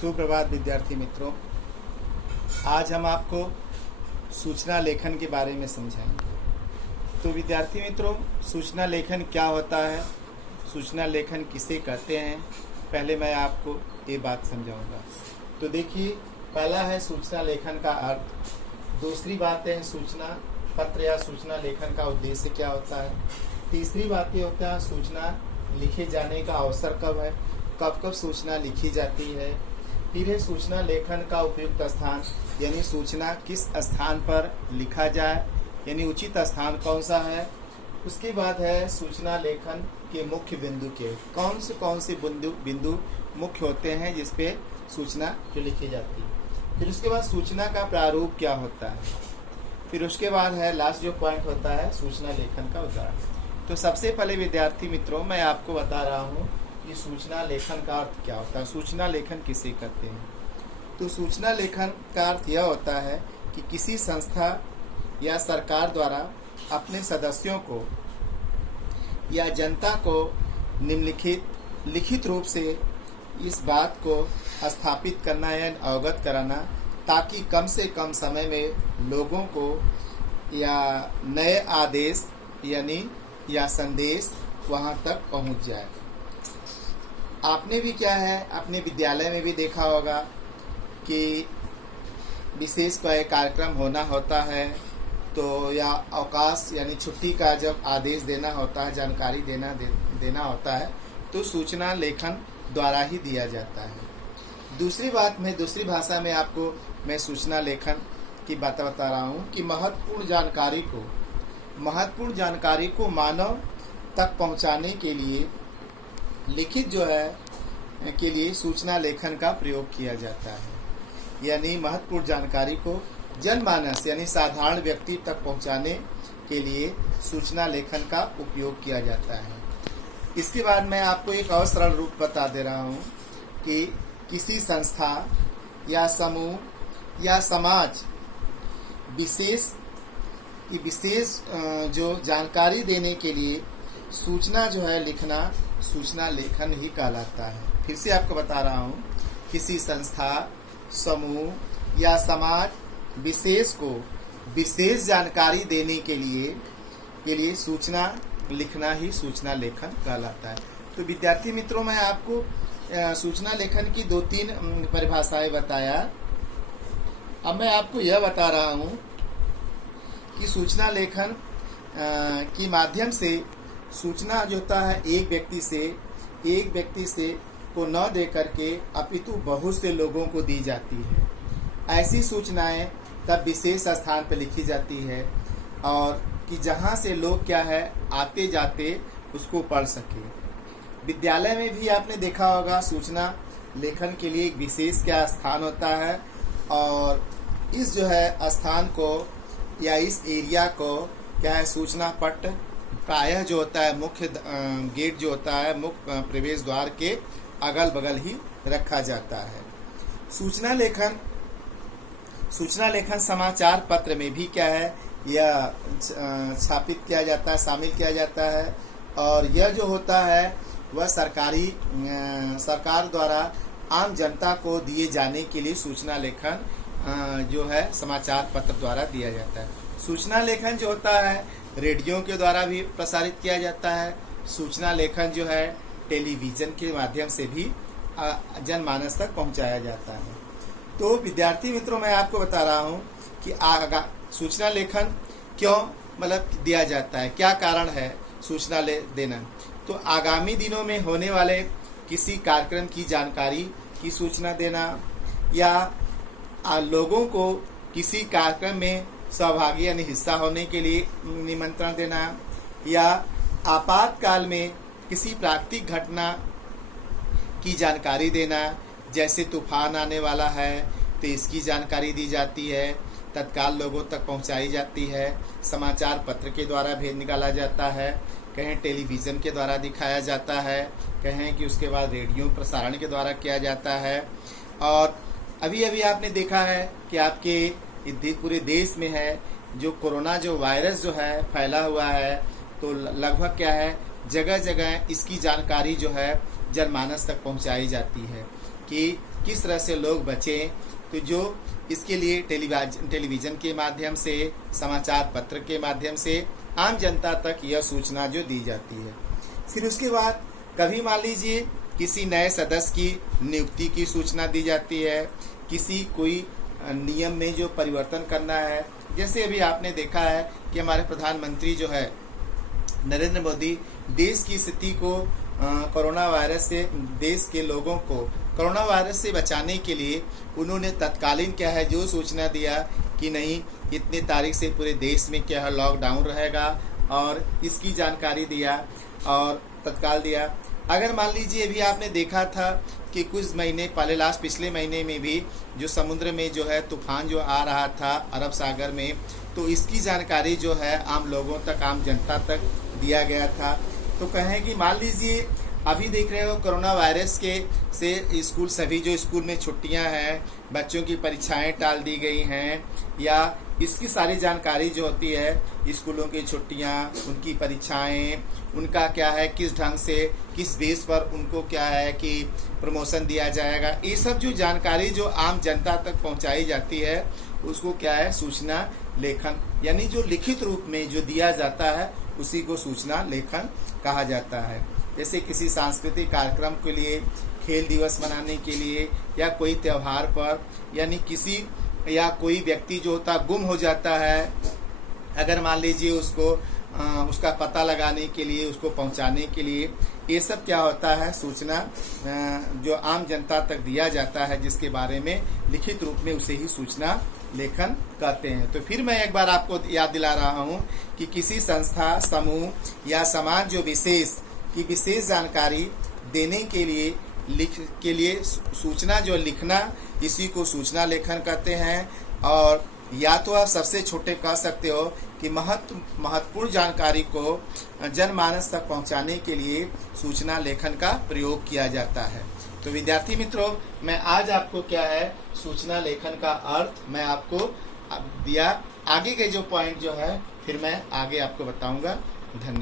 सुप्रभात विद्यार्थी मित्रों। आज हम आपको सूचना लेखन के बारे में समझाएंगे। तो विद्यार्थी मित्रों, सूचना लेखन क्या होता है, सूचना लेखन किसे कहते हैं, पहले मैं आपको ये बात समझाऊंगा। तो देखिए, पहला है सूचना लेखन का अर्थ, दूसरी बात है सूचना पत्र या सूचना लेखन का उद्देश्य क्या होता है, तीसरी बात ये होता है सूचना लिखे जाने का अवसर कब है, कब कब सूचना लिखी जाती है। फिर है सूचना लेखन का उपयुक्त स्थान, यानी सूचना किस स्थान पर लिखा जाए, यानी उचित स्थान कौन सा है। उसके बाद है सूचना लेखन के मुख्य बिंदु के कौन से बिंदु मुख्य होते हैं जिस पे सूचना जो लिखी जाती है। फिर उसके बाद सूचना का प्रारूप क्या होता है। फिर उसके बाद है लास्ट जो पॉइंट होता है सूचना लेखन का उदाहरण। तो सबसे पहले विद्यार्थी मित्रों, मैं आपको बता रहा हूँ कि सूचना लेखन का अर्थ क्या होता है, सूचना लेखन किसे कहते हैं। तो सूचना लेखन का अर्थ यह होता है कि किसी संस्था या सरकार द्वारा अपने सदस्यों को या जनता को निम्नलिखित लिखित रूप से इस बात को स्थापित करना या अवगत कराना, ताकि कम से कम समय में लोगों को या नए आदेश या संदेश वहां तक पहुंच जाए। आपने भी क्या है अपने विद्यालय में भी देखा होगा कि विशेष कोई कार्यक्रम होना होता है तो या अवकाश यानी छुट्टी का जब आदेश देना होता है, जानकारी देना होता है, तो सूचना लेखन द्वारा ही दिया जाता है। दूसरी बात, मैं दूसरी भाषा में आपको मैं सूचना लेखन की बात बता रहा हूँ कि महत्वपूर्ण जानकारी को मानव तक पहुँचाने के लिए लिखित जो है के लिए सूचना लेखन का प्रयोग किया जाता है। यानी महत्वपूर्ण जानकारी को जनमानस यानी साधारण व्यक्ति तक पहुंचाने के लिए सूचना लेखन का उपयोग किया जाता है। इसके बाद मैं आपको एक और सरल रूप बता दे रहा हूं कि किसी संस्था या समूह या समाज विशेष जो जानकारी देने के लिए सूचना जो है लिखना सूचना लेखन ही कहलाता है। फिर से आपको बता रहा हूँ, किसी संस्था, समूह या समाज विशेष को विशेष जानकारी देने के लिए सूचना लिखना ही सूचना लेखन कहलाता है। तो विद्यार्थी मित्रों, मैं आपको सूचना लेखन की 2-3 परिभाषाएं बताया। अब मैं आपको यह बता रहा हूँ कि सूचना लेखन के माध्यम से सूचना जो होता है एक व्यक्ति से को न दे करके अपितु बहुत से लोगों को दी जाती है। ऐसी सूचनाएं तब विशेष स्थान पर लिखी जाती है और कि जहां से लोग क्या है आते जाते उसको पढ़ सके। विद्यालय में भी आपने देखा होगा सूचना लेखन के लिए एक विशेष क्या स्थान होता है, और इस जो है स्थान को या इस एरिया को क्या है सूचना पट प्रायः जो होता है मुख्य गेट जो होता है मुख्य प्रवेश द्वार के अगल बगल ही रखा जाता है। सूचना लेखन समाचार पत्र में भी क्या है यह छापित किया जाता है, शामिल किया जाता है, और यह जो होता है वह सरकार द्वारा आम जनता को दिए जाने के लिए सूचना लेखन जो है समाचार पत्र द्वारा दिया जाता है। सूचना लेखन जो होता है रेडियो के द्वारा भी प्रसारित किया जाता है। सूचना लेखन जो है टेलीविज़न के माध्यम से भी जनमानस तक पहुंचाया जाता है। तो विद्यार्थी मित्रों, मैं आपको बता रहा हूं कि सूचना लेखन क्यों दिया जाता है, क्या कारण है सूचना देना। तो आगामी दिनों में होने वाले किसी कार्यक्रम की जानकारी की सूचना देना, या लोगों को किसी कार्यक्रम में सहभागी यानी हिस्सा होने के लिए निमंत्रण देना, या आपातकाल में किसी प्राकृतिक घटना की जानकारी देना, जैसे तूफान आने वाला है तो इसकी जानकारी दी जाती है, तत्काल लोगों तक पहुंचाई जाती है। समाचार पत्र के द्वारा भेज निकाला जाता है, कहीं टेलीविज़न के द्वारा दिखाया जाता है, कहें कि उसके बाद रेडियो प्रसारण के द्वारा किया जाता है। और अभी अभी आपने देखा है कि आपके पूरे देश में है जो कोरोना जो वायरस जो है फैला हुआ है, तो लगभग क्या है जगह जगह इसकी जानकारी जो है जनमानस तक पहुंचाई जाती है कि किस तरह से लोग बचें। तो जो इसके लिए टेलीविज़न के माध्यम से, समाचार पत्र के माध्यम से आम जनता तक यह सूचना जो दी जाती है। फिर उसके बाद कभी मान लीजिए किसी नए सदस्य की नियुक्ति की सूचना दी जाती है, किसी कोई नियम में जो परिवर्तन करना है। जैसे अभी आपने देखा है कि हमारे प्रधानमंत्री जो है नरेंद्र मोदी देश की स्थिति को कोरोना वायरस से, देश के लोगों को कोरोना वायरस से बचाने के लिए उन्होंने तत्कालीन क्या है जो सूचना दिया कि नहीं इतने तारीख से पूरे देश में क्या है लॉकडाउन रहेगा, और इसकी जानकारी दिया और तत्काल दिया। अगर मान लीजिए अभी आपने देखा था कि कुछ महीने पहले, लास्ट पिछले महीने में भी जो समुद्र में जो है तूफान जो आ रहा था अरब सागर में, तो इसकी जानकारी जो है आम लोगों तक, आम जनता तक दिया गया था। तो कहें कि मान लीजिए अभी देख रहे हो कोरोना वायरस के से स्कूल, सभी जो स्कूल में छुट्टियां हैं, बच्चों की परीक्षाएं टाल दी गई हैं, या इसकी सारी जानकारी जो होती है स्कूलों की छुट्टियां, उनकी परीक्षाएं, उनका क्या है किस ढंग से, किस बेस पर उनको क्या है कि प्रमोशन दिया जाएगा, ये सब जो जानकारी जो आम जनता तक पहुंचाई जाती है उसको क्या है सूचना लेखन, यानी जो लिखित रूप में जो दिया जाता है उसी को सूचना लेखन कहा जाता है। जैसे किसी सांस्कृतिक कार्यक्रम के लिए, खेल दिवस मनाने के लिए, या कोई त्योहार पर, यानी किसी या कोई व्यक्ति जो होता गुम हो जाता है, अगर मान लीजिए उसको उसका पता लगाने के लिए, उसको पहुंचाने के लिए, ये सब क्या होता है सूचना जो आम जनता तक दिया जाता है, जिसके बारे में लिखित रूप में उसे ही सूचना लेखन कहते हैं। तो फिर मैं एक बार आपको याद दिला रहा हूँ कि किसी संस्था, समूह या समाज जो विशेष जानकारी देने के लिए सूचना जो लिखना, इसी को सूचना लेखन कहते हैं। और या तो आप सबसे छोटे कह सकते हो कि महत्वपूर्ण जानकारी को जनमानस तक पहुंचाने के लिए सूचना लेखन का प्रयोग किया जाता है। तो विद्यार्थी मित्रों, मैं आज आपको क्या है सूचना लेखन का अर्थ मैं आपको दिया। आगे के जो पॉइंट जो है फिर मैं आगे आपको बताऊंगा। धन्यवाद।